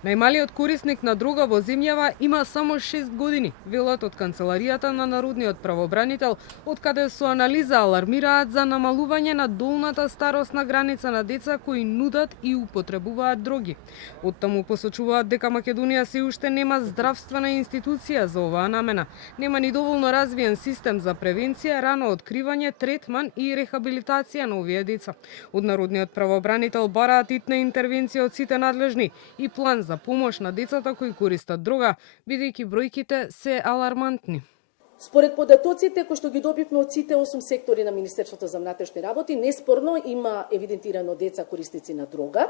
Најмалиот корисник на дрога во земјава има само 6 години, велат од Канцеларијата на Народниот правобранител, од каде со анализа алармираат за намалување на долната старосна граница на деца кои нудат и употребуваат дроги. Оттаму посочуваат дека Македонија се уште нема здравствена институција за оваа намена, нема ни доволно развиен систем за превенција, рано откривање, третман и рехабилитација на овие деца. Од Народниот правобранител бараат итна интервенција од сите надлежни и план за помош на децата кои користат дрога, бидејќи бројките се алармантни. Според податоците кои што ги добивме од сите 8 сектори на Министерството за внатрешни работи, неспорно има евидентирано деца корисници на дрога,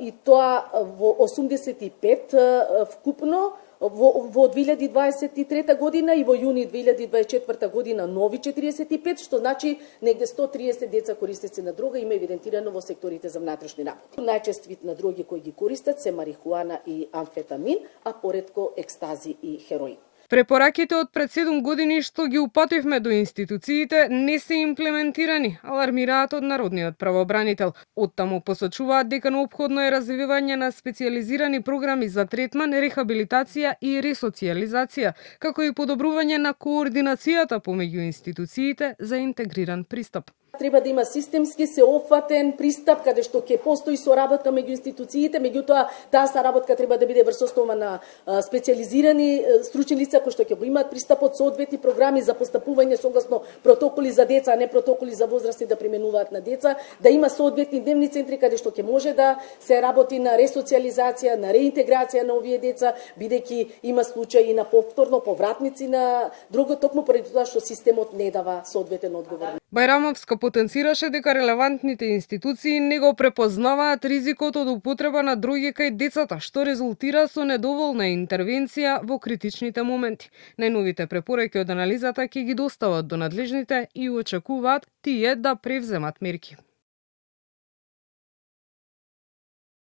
и тоа во 85 вкупно во 2023 година и во јуни 2024 година нови 45, што значи негде 130 деца корисници на дрога има евидентирано во секторите за внатрешни работи. Најчест вид на дроги кои ги користат се марихуана и амфетамин, а поретко екстази и хероин. Препораките од пред 7 години што ги упативме до институциите не се имплементирани, алармираат од Народниот правобранител. Оттаму посочуваат дека неопходно е развивање на специјализирани програми за третман, рехабилитација и ресоцијализација, како и подобрување на координацијата помеѓу институциите за интегриран пристап. Треба да има системски сеопфатен пристап каде што ќе постои соработка меѓу институциите, меѓутоа таа соработка треба да биде врз основа на специјализирани стручни лица кои што ќе го имаат пристапот, соодветни програми за постапување согласно протоколи за деца, а не протоколи за возрасти да применуваат на деца, да има соодветни дневни центри каде што ќе може да се работи на ресоцијализација, на реинтеграција на овие деца, бидејќи има случаи на повторно повратници на друго, токму поради тоа што системот не дава соодветен одговор. Бајрамовска потенцираше дека релевантните институции не го препознаваат ризикот од употреба на дроги кај децата, што резултира со недоволна интервенција во критичните моменти. Најновите препораки од анализата ќе ги достават до надлежните и очекуваат тие да превземат мерки.